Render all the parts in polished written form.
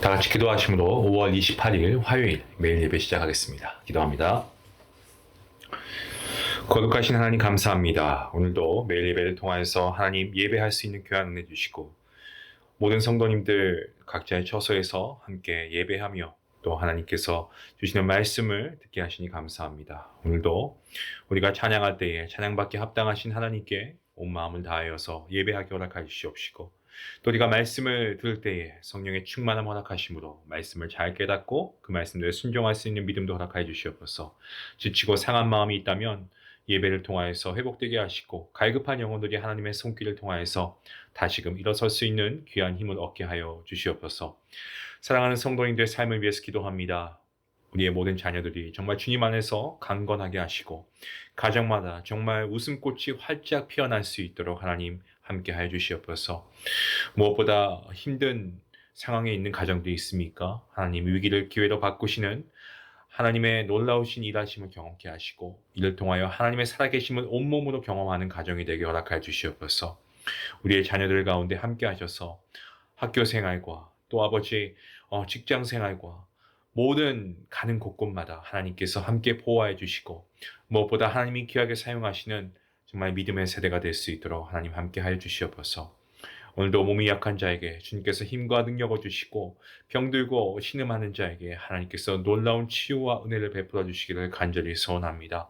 다 같이 기도하심으로 5월 28일 화요일 매일 예배 시작하겠습니다. 기도합니다. 거룩하신 하나님 감사합니다. 오늘도 매일 예배를 통해서 하나님 예배할 수 있는 교양 은혜 주시고 모든 성도님들 각자의 처소에서 함께 예배하며 또 하나님께서 주시는 말씀을 듣게 하시니 감사합니다. 오늘도 우리가 찬양할 때에 찬양받기 합당하신 하나님께 온 마음을 다하여서 예배하게 허락하여 주시옵시고 또 우리가 말씀을 들을 때에 성령의 충만함 허락하심으로 말씀을 잘 깨닫고 그 말씀대로 순종할 수 있는 믿음도 허락하여 주시옵소서. 지치고 상한 마음이 있다면 예배를 통하여서 회복되게 하시고 갈급한 영혼들이 하나님의 손길을 통하여서 다시금 일어설 수 있는 귀한 힘을 얻게 하여 주시옵소서. 사랑하는 성도님들의 삶을 위해서 기도합니다. 우리의 모든 자녀들이 정말 주님 안에서 강건하게 하시고 가정마다 정말 웃음꽃이 활짝 피어날 수 있도록 하나님 함께 하여 주시옵소서. 무엇보다 힘든 상황에 있는 가정들이 있습니까? 하나님 위기를 기회로 바꾸시는 하나님의 놀라우신 일하심을 경험케 하시고 이를 통하여 하나님의 살아계심을 온몸으로 경험하는 가정이 되게 허락하여 주시옵소서. 우리의 자녀들 가운데 함께 하셔서 학교 생활과 또 아버지 직장 생활과 모든 가는 곳곳마다 하나님께서 함께 보호해 주시고 무엇보다 하나님이 귀하게 사용하시는 정말 믿음의 세대가 될 수 있도록 하나님 함께 하여 주시옵소서. 오늘도 몸이 약한 자에게 주님께서 힘과 능력을 주시고 병들고 신음하는 자에게 하나님께서 놀라운 치유와 은혜를 베풀어 주시기를 간절히 소원합니다.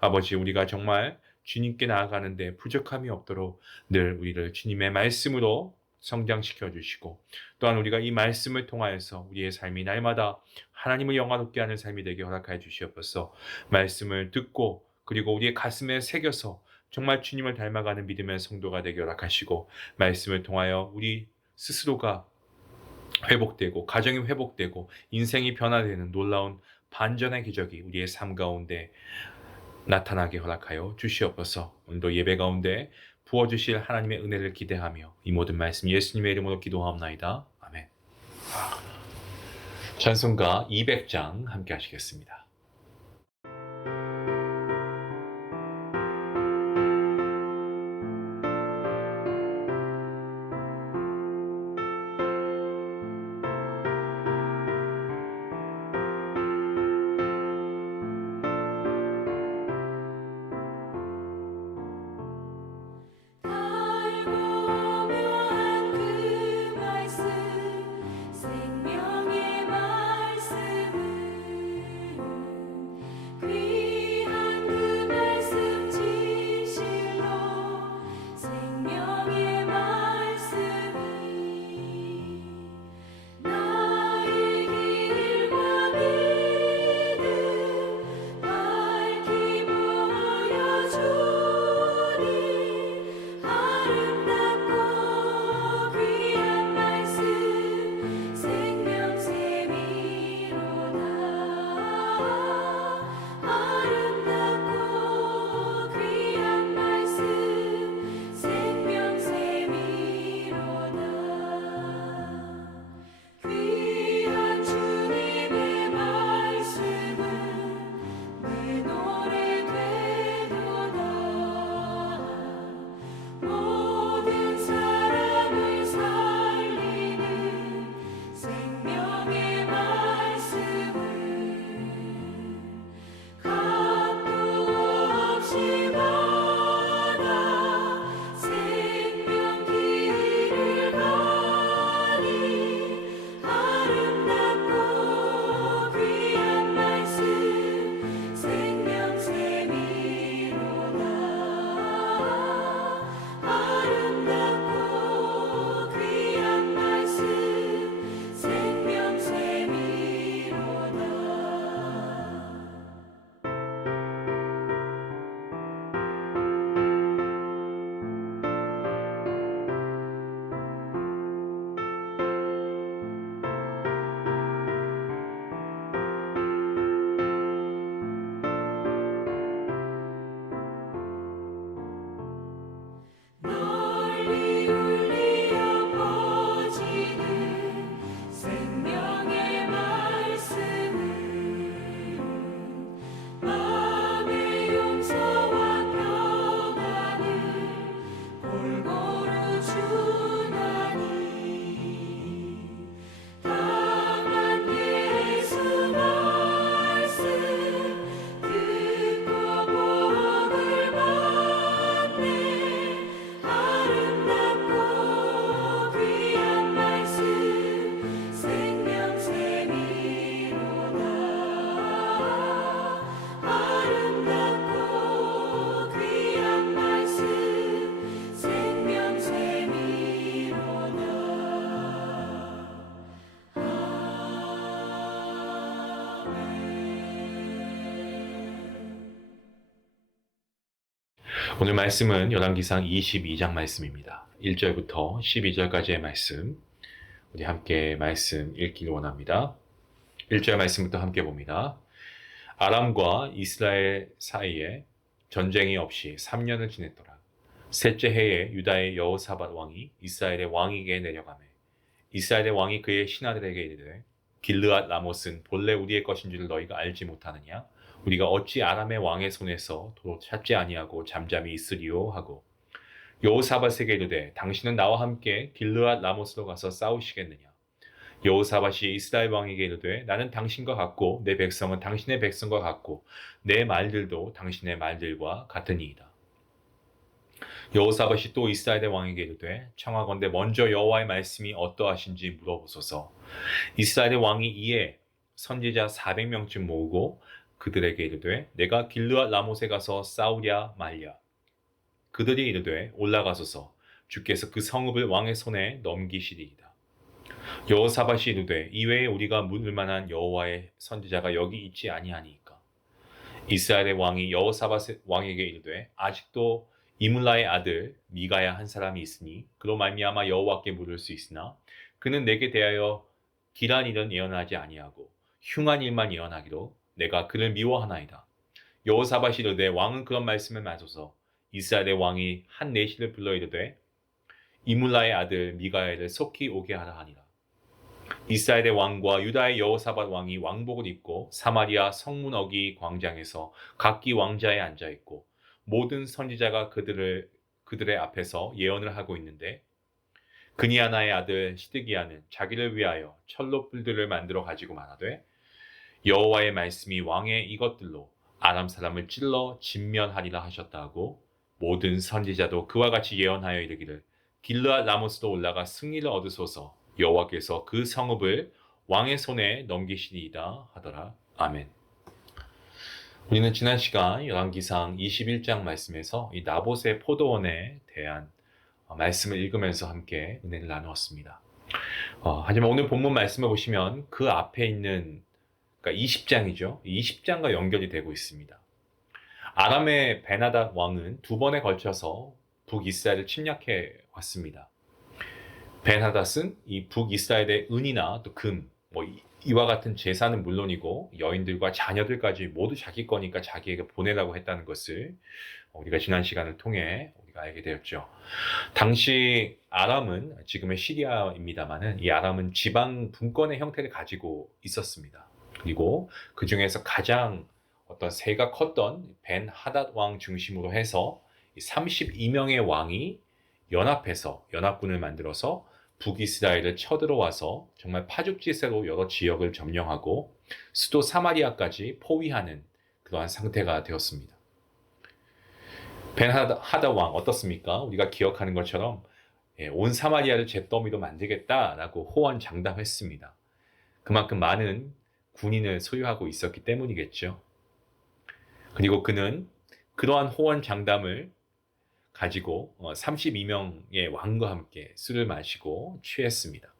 아버지, 우리가 정말 주님께 나아가는데 부족함이 없도록 늘 우리를 주님의 말씀으로 성장시켜 주시고 또한 우리가 이 말씀을 통하여서 우리의 삶이 날마다 하나님을 영화롭게 하는 삶이 되게 허락하여 주시옵소서. 말씀을 듣고 그리고 우리의 가슴에 새겨서 정말 주님을 닮아가는 믿음의 성도가 되게 허락하시고 말씀을 통하여 우리 스스로가 회복되고 가정이 회복되고 인생이 변화되는 놀라운 반전의 기적이 우리의 삶 가운데 나타나게 허락하여 주시옵소서. 오늘도 예배 가운데 부어주실 하나님의 은혜를 기대하며 이 모든 말씀 예수님의 이름으로 기도하옵나이다. 아멘. 찬송가 200장 함께 하시겠습니다. 생명의 말씀을 오늘 말씀은 열왕기상 22장 말씀입니다. 1절부터 12절까지의 말씀, 우리 함께 말씀 읽기를 원합니다. 1절 말씀부터 함께 봅니다. 아람과 이스라엘 사이에 전쟁이 없이 3년을 지냈더라. 셋째 해에 유다의 여호사밧 왕이 이스라엘의 왕에게 내려가매 이스라엘의 왕이 그의 신하들에게 이르되 길르앗 라못은 본래 우리의 것인 줄 너희가 알지 못하느냐? 우리가 어찌 아람의 왕의 손에서 도로 찾지 아니하고 잠잠히 있으리요 하고 여호사밧에게 이르되 당신은 나와 함께 길르앗 라못으로 가서 싸우시겠느냐? 여호사밧이 이스라엘 왕에게 이르되 나는 당신과 같고 내 백성은 당신의 백성과 같고 내 말들도 당신의 말들과 같으니이다. 여호사밧이 또 이스라엘의 왕에게 이르되 청하건대 먼저 여호와의 말씀이 어떠하신지 물어보소서. 이스라엘의 왕이 이에 선지자 400명쯤 모으고 그들에게 이르되 내가 길르앗 라못에 가서 싸우랴 말랴. 그들이 이르되 올라가소서. 주께서 그 성읍을 왕의 손에 넘기시리이다. 여호사밧이 이르되 이외에 우리가 물을 만한 여호와의 선지자가 여기 있지 아니하니까. 이스라엘의 왕이 여호사밧 왕에게 이르되 아직도 이물라의 아들 미가야 한 사람이 있으니 그로 말미암아 여호와께 물을 수 있으나 그는 내게 대하여 길한 일은 예언하지 아니하고 흉한 일만 예언하기로 내가 그를 미워하나이다. 여호사밧이 이르되 왕은 그런 말씀을 마소서. 이스라엘의 왕이 한 내시를 불러 이르되 이물라의 아들 미가야를 속히 오게 하라 하니라. 이스라엘의 왕과 유다의 여호사밧 왕이 왕복을 입고 사마리아 성문 어기 광장에서 각기 왕자에 앉아 있고 모든 선지자가 그들의 앞에서 예언을 하고 있는데 그니아나의 아들 시드기야는 자기를 위하여 철로 뿔들을 만들어 가지고 말하되 여호와의 말씀이 왕의 이것들로 아람 사람을 찔러 진멸하리라 하셨다 하고 모든 선지자도 그와 같이 예언하여 이르기를 길르앗 라못으로 올라가 승리를 얻으소서. 여호와께서 그 성읍을 왕의 손에 넘기시리이다 하더라. 아멘. 우리는 지난 시간 열왕기상 21장 말씀에서 이 나봇의 포도원에 대한 말씀을 읽으면서 함께 은혜를 나누었습니다. 하지만 오늘 본문 말씀을 보시면 그 앞에 있는 그러니까 20장이죠. 20장과 연결이 되고 있습니다. 아람의 베나닷 왕은 두 번에 걸쳐서 북이스라엘을 침략해 왔습니다. 벤하닷은 이 북이스라엘의 은이나 또 금, 이와 같은 재산은 물론이고 여인들과 자녀들까지 모두 자기 거니까 자기에게 보내라고 했다는 것을 우리가 지난 시간을 통해 우리가 알게 되었죠. 당시 아람은 지금의 시리아입니다만은 이 아람은 지방 분권의 형태를 가지고 있었습니다. 그리고 그 중에서 가장 어떤 세가 컸던 벤하닷 왕 중심으로 해서 32명의 왕이 연합해서 연합군을 만들어서 북이스라엘을 쳐들어와서 정말 파죽지세로 여러 지역을 점령하고 수도 사마리아까지 포위하는 그러한 상태가 되었습니다. 벤하닷 왕 어떻습니까? 우리가 기억하는 것처럼 온 사마리아를 잿더미로 만들겠다라고 호언장담했습니다. 그만큼 많은 군인을 소유하고 있었기 때문이겠죠. 그리고 그는 그러한 호언장담을 가지고 32명의 왕과 함께 술을 마시고 취했습니다.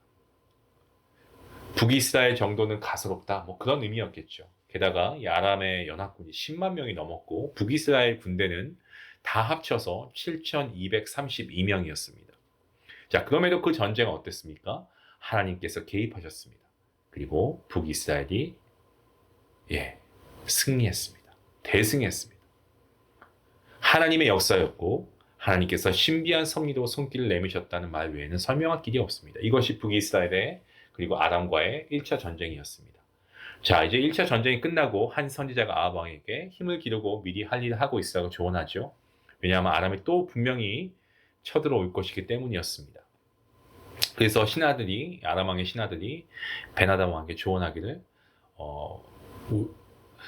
북이스라엘 정도는 가소롭다 그런 의미였겠죠. 게다가 이 아람의 연합군이 10만 명이 넘었고 북이스라엘 군대는 다 합쳐서 7,232명이었습니다. 자, 그럼에도 그 전쟁은 어땠습니까? 하나님께서 개입하셨습니다. 그리고 북이스라엘이 승리했습니다. 대승했습니다. 하나님의 역사였고 하나님께서 신비한 섭리로 손길을 내미셨다는 말 외에는 설명할 길이 없습니다. 이것이 북이스라엘의 그리고 아람과의 1차 전쟁이었습니다. 자, 이제 1차 전쟁이 끝나고 한 선지자가 아합 왕에게 힘을 기르고 미리 할 일을 하고 있으라고 조언하죠. 왜냐하면 아람이 또 분명히 쳐들어올 것이기 때문이었습니다. 그래서 아람 왕의 신하들이 베나닷 왕에게 조언하기를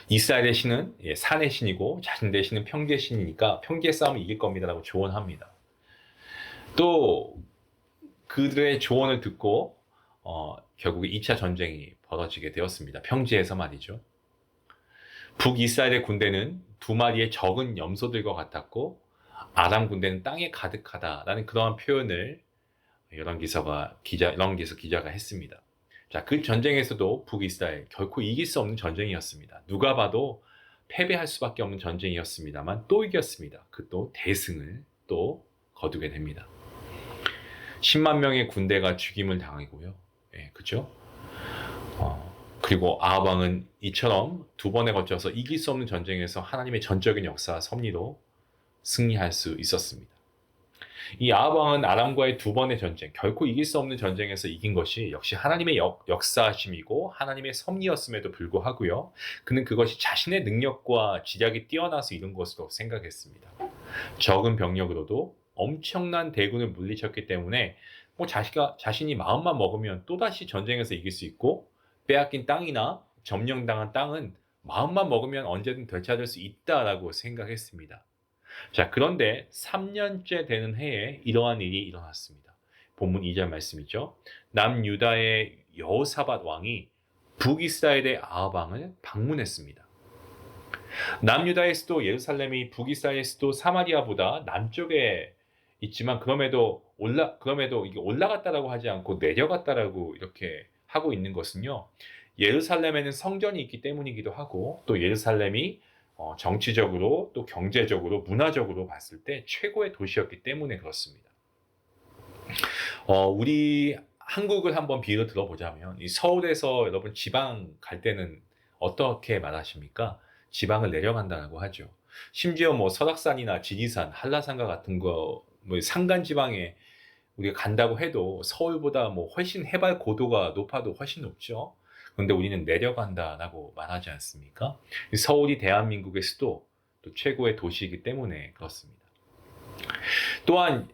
이스라엘의 신은 산의 신이고 자신들의 신은 평지의 신이니까 평지의 싸움을 이길 겁니다라고 조언합니다. 또 그들의 조언을 듣고 결국 2차 전쟁이 벌어지게 되었습니다. 평지에서 말이죠. 북이스라엘의 군대는 두 마리의 적은 염소들과 같았고 아람 군대는 땅에 가득하다라는 그러한 표현을 열왕기서 기자가 했습니다. 자, 그 전쟁에서도 북이스라엘 결코 이길 수 없는 전쟁이었습니다. 누가 봐도 패배할 수밖에 없는 전쟁이었습니다만 또 이겼습니다. 그 또 대승을 또 거두게 됩니다. 10만 명의 군대가 죽임을 당하고요. 예, 그죠? 그리고 아합 왕은 이처럼 두 번에 걸쳐서 이길 수 없는 전쟁에서 하나님의 전적인 역사와 섭리로 승리할 수 있었습니다. 이 아합 왕은 아람과의 두 번의 전쟁, 결코 이길 수 없는 전쟁에서 이긴 것이 역시 하나님의 역사심이고 하나님의 섭리였음에도 불구하고요. 그는 그것이 자신의 능력과 지략이 뛰어나서 이룬 것으로 생각했습니다. 적은 병력으로도 엄청난 대군을 물리쳤기 때문에 자신이 마음만 먹으면 또다시 전쟁에서 이길 수 있고 빼앗긴 땅이나 점령당한 땅은 마음만 먹으면 언제든 되찾을 수 있다라고 생각했습니다. 자, 그런데 3년째 되는 해에 이러한 일이 일어났습니다. 본문 2절 말씀이죠. 남유다의 여호사밧 왕이 북이스라엘의 아합 왕을 방문했습니다. 남유다의 수도 예루살렘이 북이스라엘의 수도 사마리아보다 남쪽에 있지만 그럼에도 이게 올라갔다라고 하지 않고 내려갔다라고 이렇게 하고 있는 것은요. 예루살렘에는 성전이 있기 때문이기도 하고 또 예루살렘이 정치적으로 또 경제적으로 문화적으로 봤을 때 최고의 도시였기 때문에 그렇습니다. 우리 한국을 한번 비유로 들어보자면 이 서울에서 여러분 지방 갈 때는 어떻게 말하십니까? 지방을 내려간다고 하죠. 심지어 뭐 설악산이나 지리산, 한라산과 같은 거 뭐 산간 지방에 우리가 간다고 해도 서울보다 뭐 훨씬 해발 고도가 높아도 훨씬 높죠. 그런데 우리는 내려간다라고 말하지 않습니까? 서울이 대한민국의 수도, 또 최고의 도시이기 때문에 그렇습니다. 또한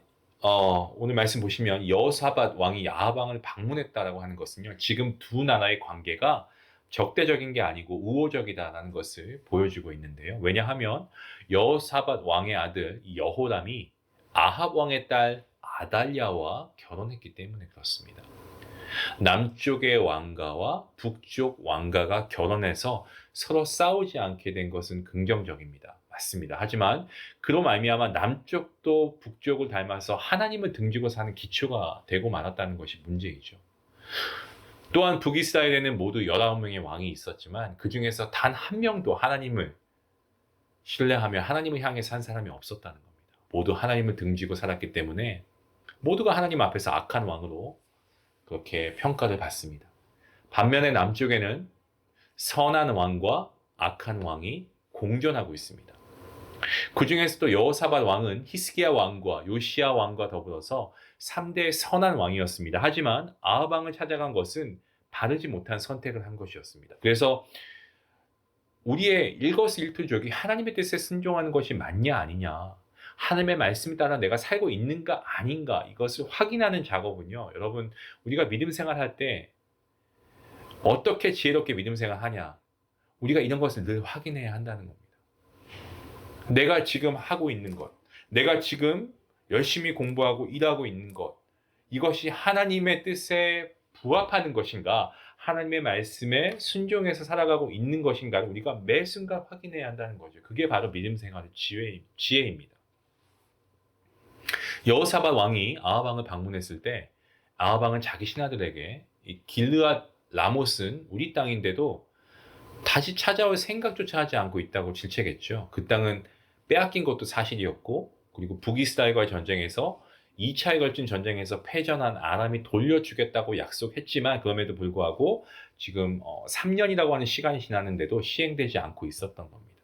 오늘 말씀 보시면 여호사밧 왕이 아합 왕을 방문했다라고 하는 것은요. 지금 두 나라의 관계가 적대적인 게 아니고 우호적이다라는 것을 보여주고 있는데요. 왜냐하면 여호사밧 왕의 아들 여호람이 아합 왕의 딸 아달랴와 결혼했기 때문에 그렇습니다. 남쪽의 왕가와 북쪽 왕가가 결혼해서 서로 싸우지 않게 된 것은 긍정적입니다. 맞습니다. 하지만 그로 말미암아 남쪽도 북쪽을 닮아서 하나님을 등지고 사는 기초가 되고 말았다는 것이 문제이죠. 또한 북이스라엘에는 모두 19명의 왕이 있었지만 그 중에서 단 한 명도 하나님을 신뢰하며 하나님을 향해 산 사람이 없었다는 겁니다. 모두 하나님을 등지고 살았기 때문에 모두가 하나님 앞에서 악한 왕으로 그렇게 평가를 받습니다. 반면에 남쪽에는 선한 왕과 악한 왕이 공존하고 있습니다. 그 중에서도 여호사밧 왕은 히스기야 왕과 요시야 왕과 더불어서 3대 선한 왕이었습니다. 하지만 아합 왕을 찾아간 것은 바르지 못한 선택을 한 것이었습니다. 그래서 우리의 일거수일투족이 하나님의 뜻에 순종하는 것이 맞냐 아니냐, 하나님의 말씀에 따라 내가 살고 있는가 아닌가, 이것을 확인하는 작업은요. 여러분, 우리가 믿음 생활할 때 어떻게 지혜롭게 믿음 생활하냐, 우리가 이런 것을 늘 확인해야 한다는 겁니다. 내가 지금 하고 있는 것, 내가 지금 열심히 공부하고 일하고 있는 것, 이것이 하나님의 뜻에 부합하는 것인가, 하나님의 말씀에 순종해서 살아가고 있는 것인가를 우리가 매 순간 확인해야 한다는 거죠. 그게 바로 믿음 생활의 지혜입니다. 여호사밧 왕이 아합 왕을 방문했을 때 아합 왕은 자기 신하들에게 이 길르앗 라못은 우리 땅인데도 다시 찾아올 생각조차 하지 않고 있다고 질책했죠. 그 땅은 빼앗긴 것도 사실이었고, 그리고 북이스라엘과의 전쟁에서 2차에 걸친 전쟁에서 패전한 아람이 돌려주겠다고 약속했지만 그럼에도 불구하고 지금 3년이라고 하는 시간이 지났는데도 시행되지 않고 있었던 겁니다.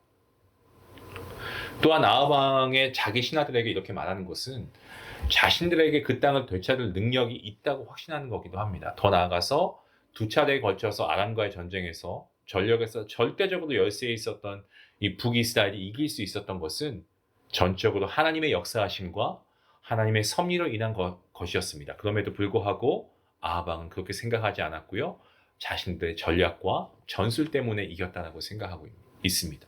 또한 아합 왕의 자기 신하들에게 이렇게 말하는 것은 자신들에게 그 땅을 되찾을 능력이 있다고 확신하는 거기도 합니다. 더 나아가서 2차례에 걸쳐서 아람과의 전쟁에서 전력에서 절대적으로 열세에 있었던 이 북이스라엘이 이길 수 있었던 것은 전적으로 하나님의 역사하심과 하나님의 섭리로 인한 것이었습니다. 그럼에도 불구하고 아합 왕은 그렇게 생각하지 않았고요. 자신들의 전략과 전술 때문에 이겼다고 생각하고 있습니다.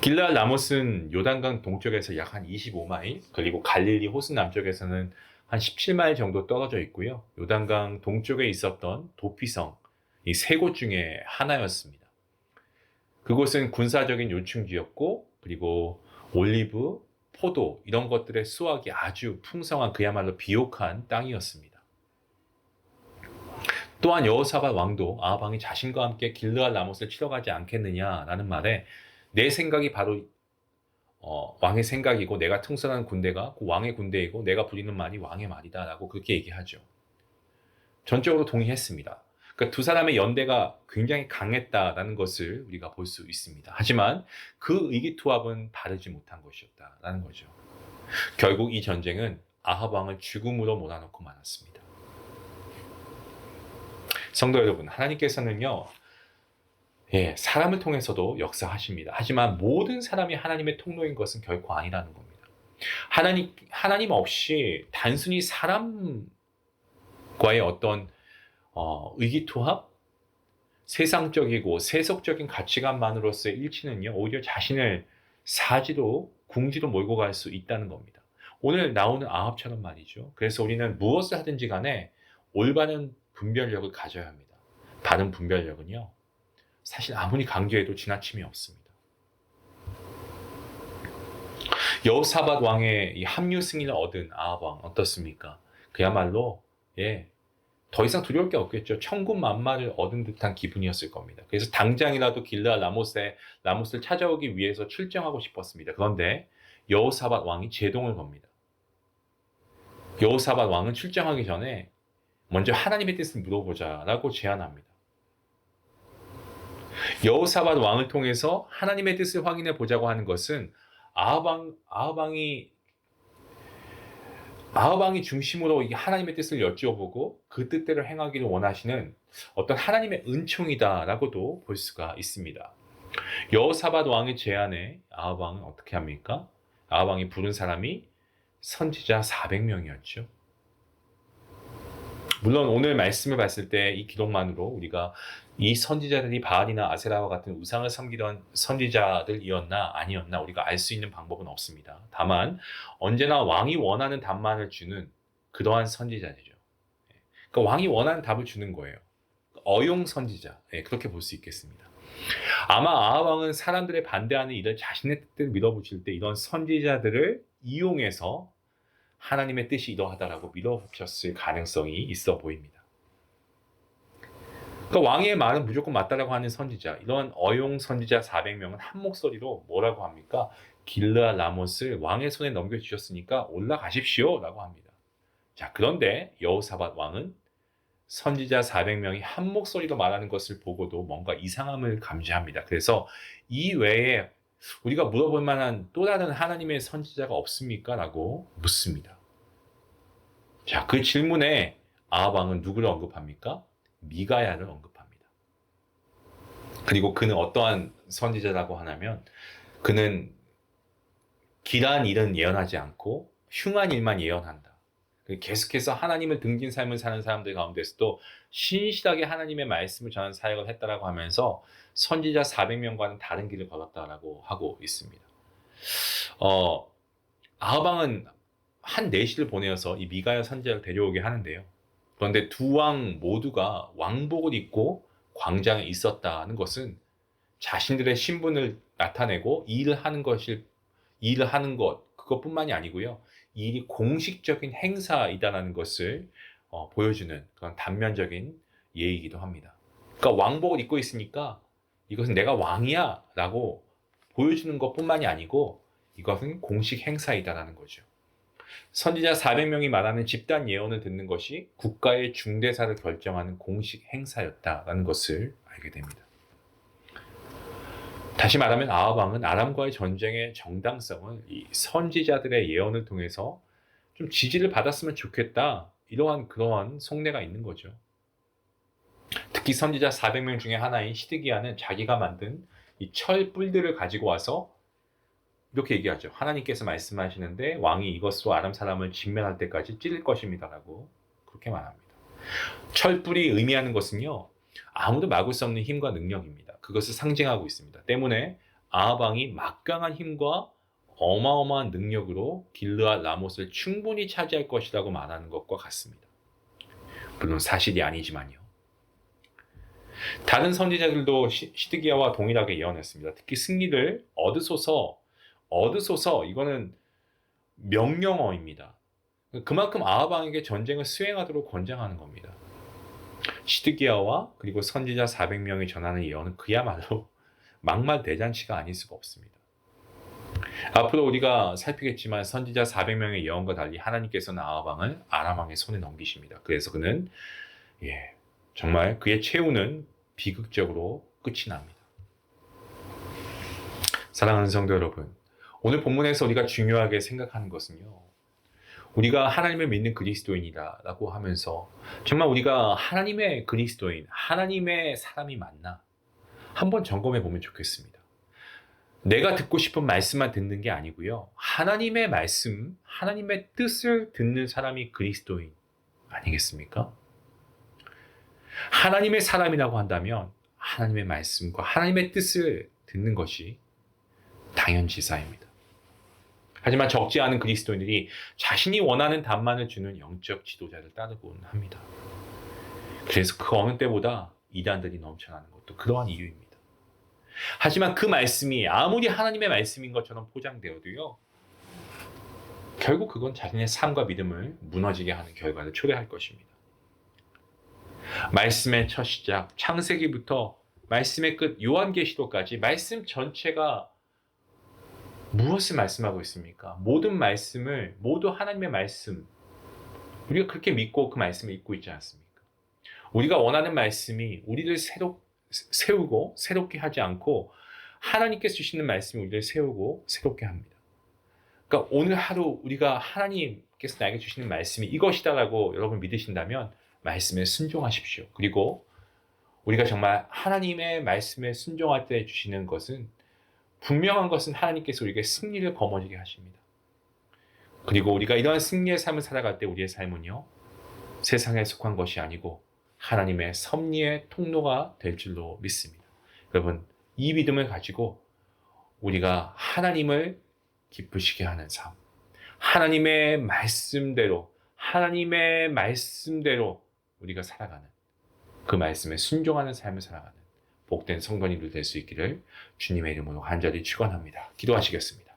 길르앗 라못은 요단강 동쪽에서 약 한 25마일, 그리고 갈릴리 호수 남쪽에서는 한 17마일 정도 떨어져 있고요. 요단강 동쪽에 있었던 도피성, 이 세 곳 중에 하나였습니다. 그곳은 군사적인 요충지였고, 그리고 올리브, 포도 이런 것들의 수확이 아주 풍성한 그야말로 비옥한 땅이었습니다. 또한 여호사밧 왕도 아합 왕이 자신과 함께 길르앗 라못을 치러 가지 않겠느냐라는 말에 내 생각이 바로 왕의 생각이고 내가 통솔하는 군대가 그 왕의 군대이고 내가 부리는 말이 왕의 말이다라고 그렇게 얘기하죠. 전적으로 동의했습니다. 그러니까 두 사람의 연대가 굉장히 강했다라는 것을 우리가 볼 수 있습니다. 하지만 그 의기투합은 바르지 못한 것이었다라는 거죠. 결국 이 전쟁은 아합 왕을 죽음으로 몰아넣고 말았습니다. 성도 여러분, 하나님께서는요, 사람을 통해서도 역사하십니다. 하지만 모든 사람이 하나님의 통로인 것은 결코 아니라는 겁니다. 하나님 없이 단순히 사람과의 어떤 의기투합, 세상적이고 세속적인 가치관만으로서의 일치는요, 오히려 자신을 사지로 궁지로 몰고 갈 수 있다는 겁니다. 오늘 나오는 아합처럼 말이죠. 그래서 우리는 무엇을 하든지 간에 올바른 분별력을 가져야 합니다. 바른 분별력은요, 사실 아무리 강조해도 지나침이 없습니다. 여호사밧 왕의 이 합류 승리를 얻은 아합 왕 어떻습니까? 그야말로 더 이상 두려울 게 없겠죠. 천군만마를 얻은 듯한 기분이었을 겁니다. 그래서 당장이라도 길르앗 라못을 찾아오기 위해서 출정하고 싶었습니다. 그런데 여호사밧 왕이 제동을 겁니다. 여호사밧 왕은 출정하기 전에 먼저 하나님의 뜻을 물어보자라고 제안합니다. 여호사밧 왕을 통해서 하나님의 뜻을 확인해 보자고 하는 것은 아합 왕이 중심으로 하나님의 뜻을 여쭈어보고 그 뜻대로 행하기를 원하시는 어떤 하나님의 은총이다라고도 볼 수가 있습니다. 여호사밧 왕의 제안에 아합 왕은 어떻게 합니까? 아합 왕이 부른 사람이 선지자 400명이었죠. 물론 오늘 말씀을 봤을 때 이 기록만으로 우리가 이 선지자들이 바알이나 아세라와 같은 우상을 섬기던 선지자들이었나 아니었나 우리가 알 수 있는 방법은 없습니다. 다만 언제나 왕이 원하는 답만을 주는 그러한 선지자들이죠. 그러니까 왕이 원하는 답을 주는 거예요. 어용 선지자, 그렇게 볼 수 있겠습니다. 아마 아합 왕은 사람들의 반대하는 일을 자신의 뜻대로 밀어붙일 때 이런 선지자들을 이용해서 하나님의 뜻이 이러하다라고 밀어붙였을 가능성이 있어 보입니다. 그러니까 왕의 말은 무조건 맞다라고 하는 선지자, 이런 어용 선지자 400명은 한 목소리로 뭐라고 합니까? 길르앗 라못을 왕의 손에 넘겨주셨으니까 올라가십시오 라고 합니다. 자, 그런데 여호사밧 왕은 선지자 400명이 한 목소리로 말하는 것을 보고도 뭔가 이상함을 감지합니다. 그래서 이 외에 우리가 물어볼 만한 또 다른 하나님의 선지자가 없습니까? 라고 묻습니다. 자, 그 질문에 아합 왕은 누구를 언급합니까? 미가야를 언급합니다. 그리고 그는 어떠한 선지자라고 하냐면 그는 길한 일은 예언하지 않고 흉한 일만 예언한다. 계속해서 하나님을 등진 삶을 사는 사람들 가운데서도 신실하게 하나님의 말씀을 전하는 사역을 했다라고 하면서 선지자 400명과는 다른 길을 걸었다라고 하고 있습니다. 아합 왕은 한 내시를 보내어서 이 미가야 선지자를 데려오게 하는데요. 그런데 두 왕 모두가 왕복을 입고 광장에 있었다는 것은 자신들의 신분을 나타내고 일을 하는 것 그것뿐만이 아니고요. 이 일이 공식적인 행사이다라는 것을 보여주는 그런 단면적인 예이기도 합니다. 그러니까 왕복을 입고 있으니까 이것은 내가 왕이야 라고 보여주는 것뿐만이 아니고 이것은 공식 행사이다라는 거죠. 선지자 400명이 말하는 집단 예언을 듣는 것이 국가의 중대사를 결정하는 공식 행사였다라는 것을 알게 됩니다. 다시 말하면 아합 왕은 아람과의 전쟁의 정당성을 이 선지자들의 예언을 통해서 좀 지지를 받았으면 좋겠다, 그러한 속내가 있는 거죠. 특히 선지자 400명 중에 하나인 시드기야는 자기가 만든 이 철 뿔들을 가지고 와서 이렇게 얘기하죠. 하나님께서 말씀하시는데 왕이 이것으로 아람 사람을 진멸할 때까지 찌를 것입니다라고 그렇게 말합니다. 철뿔이 의미하는 것은요, 아무도 막을 수 없는 힘과 능력입니다. 그것을 상징하고 있습니다. 때문에 아합 왕이 막강한 힘과 어마어마한 능력으로 길르앗 라못을 충분히 차지할 것이라고 말하는 것과 같습니다. 물론 사실이 아니지만요. 다른 선지자들도 시드기야와 동일하게 예언했습니다. 특히 승리를 얻으소서 이거는 명령어입니다. 그만큼 아합 왕에게 전쟁을 수행하도록 권장하는 겁니다. 시드기야와 그리고 선지자 400명이 전하는 예언은 그야말로 막말 대잔치가 아닐 수가 없습니다. 앞으로 우리가 살피겠지만 선지자 400명의 예언과 달리 하나님께서는 아합 왕을 아람 왕의 손에 넘기십니다. 그래서 그는 정말 그의 최후는 비극적으로 끝이 납니다. 사랑하는 성도 여러분, 오늘 본문에서 우리가 중요하게 생각하는 것은요, 우리가 하나님을 믿는 그리스도인이다라고 하면서 정말 우리가 하나님의 그리스도인, 하나님의 사람이 맞나 한번 점검해 보면 좋겠습니다. 내가 듣고 싶은 말씀만 듣는 게 아니고요, 하나님의 말씀, 하나님의 뜻을 듣는 사람이 그리스도인 아니겠습니까? 하나님의 사람이라고 한다면 하나님의 말씀과 하나님의 뜻을 듣는 것이 당연지사입니다. 하지만 적지 않은 그리스도인들이 자신이 원하는 답만을 주는 영적 지도자를 따르곤 합니다. 그래서 그 어느 때보다 이단들이 넘쳐나는 것도 그러한 이유입니다. 하지만 그 말씀이 아무리 하나님의 말씀인 것처럼 포장되어도요, 결국 그건 자신의 삶과 믿음을 무너지게 하는 결과를 초래할 것입니다. 말씀의 첫 시작, 창세기부터 말씀의 끝, 요한계시록까지 말씀 전체가 무엇을 말씀하고 있습니까? 모든 말씀을, 모두 하나님의 말씀, 우리가 그렇게 믿고 그 말씀을 읽고 있지 않습니까? 우리가 원하는 말씀이 우리를 세우고 새롭게 하지 않고 하나님께서 주시는 말씀이 우리를 세우고 새롭게 합니다. 그러니까 오늘 하루 우리가 하나님께서 나에게 주시는 말씀이 이것이다라고 여러분 믿으신다면 말씀에 순종하십시오. 그리고 우리가 정말 하나님의 말씀에 순종할 때 주시는 것은, 분명한 것은 하나님께서 우리에게 승리를 거머쥐게 하십니다. 그리고 우리가 이러한 승리의 삶을 살아갈 때 우리의 삶은요, 세상에 속한 것이 아니고 하나님의 섭리의 통로가 될 줄로 믿습니다. 여러분, 이 믿음을 가지고 우리가 하나님을 기쁘시게 하는 삶, 하나님의 말씀대로 우리가 살아가는, 그 말씀에 순종하는 삶을 살아가는 복된 성도님들 될 수 있기를 주님의 이름으로 간절히 축원합니다. 기도하시겠습니다.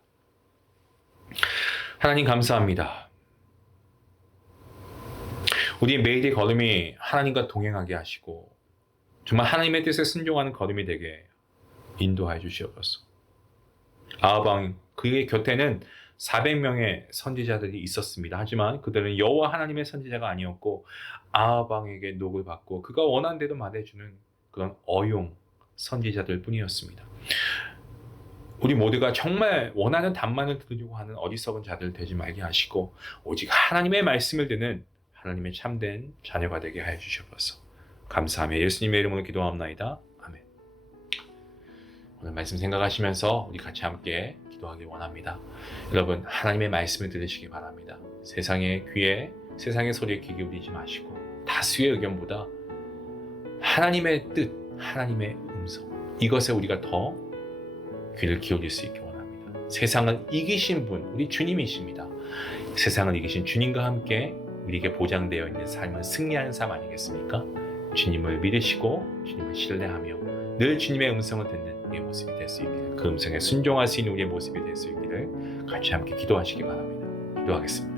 하나님 감사합니다. 우리 매일의 걸음이 하나님과 동행하게 하시고 정말 하나님의 뜻에 순종하는 걸음이 되게 인도하여 주시옵소서. 아합 왕, 그의 곁에는 400명의 선지자들이 있었습니다. 하지만 그들은 여호와 하나님의 선지자가 아니었고 아합 왕에게 녹을 받고 그가 원한 대로 말해주는 그런 어용 선지자들 뿐이었습니다. 우리 모두가 정말 원하는 답만을 들으려고 하는 어리석은 자들 되지 말게 하시고 오직 하나님의 말씀을 듣는 하나님의 참된 자녀가 되게 하여 주시옵소서. 감사하며 예수님의 이름으로 기도하옵나이다. 아멘. 오늘 말씀 생각하시면서 우리 같이 함께 기도하기 원합니다. 여러분, 하나님의 말씀을 들으시기 바랍니다. 세상의 귀에, 세상의 소리에 귀 기울이지 마시고 다수의 의견보다 하나님의 뜻, 하나님의 음성, 이것에 우리가 더 귀를 기울일 수 있기 원합니다. 세상을 이기신 분, 우리 주님이십니다. 세상을 이기신 주님과 함께 우리에게 보장되어 있는 삶은 승리하는 삶 아니겠습니까? 주님을 믿으시고 주님을 신뢰하며 늘 주님의 음성을 듣는 우리의 모습이 될 수 있기를, 그 음성에 순종할 수 있는 우리의 모습이 될 수 있기를 같이 함께 기도하시기 바랍니다. 기도하겠습니다.